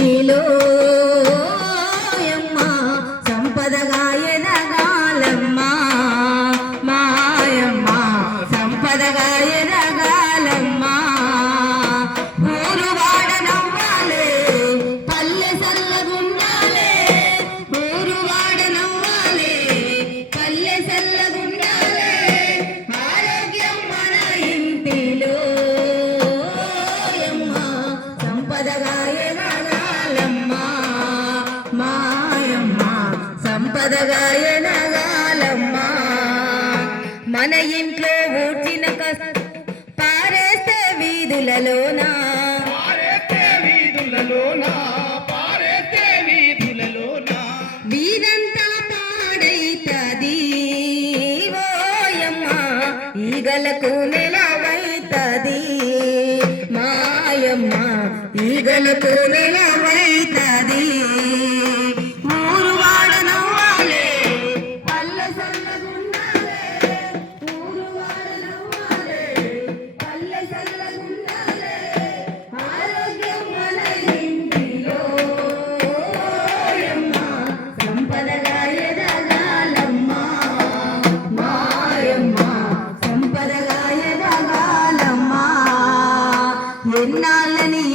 ఇంటిలో యమ్మ సంపదగా ఎదగాలమ్మా మాయమ్మ సంపదగా ఎదగాలమ్మా ఊరు వాడ నవ్వాలే పల్లె సల్లగుండాలే ఊరు వాడ నవ్వాలే పల్లె సల్లగుండాలే ఆరోగ్యం మన ఇంటిలో యమ్మ సంపదగా ఎదగాలమ్మా మాయమ్మ సంపదగా ఎదగాలమ్మా మన ఇంట్లో ఊడ్చిన పారేస్తే వీధులలోనా వీరంతా పాడైతది ఓయమ్మ ఈగలకు నెలవైతది మాయమ్మ ఈగలకు నెలవైతది ఊరు వాడ నవ్వాలే పల్లె సల్లగుండాలే ఊరు వాడ నవ్వాలే పల్లె సల్లగుండాలే ఆరోగ్యం మన ఇంటిలో యమ్మ సంపదగా ఎదగాలమ్మా మాయమ్మ సంపదగా ఎదగాలమ్మా ఎన్నాళ్ళని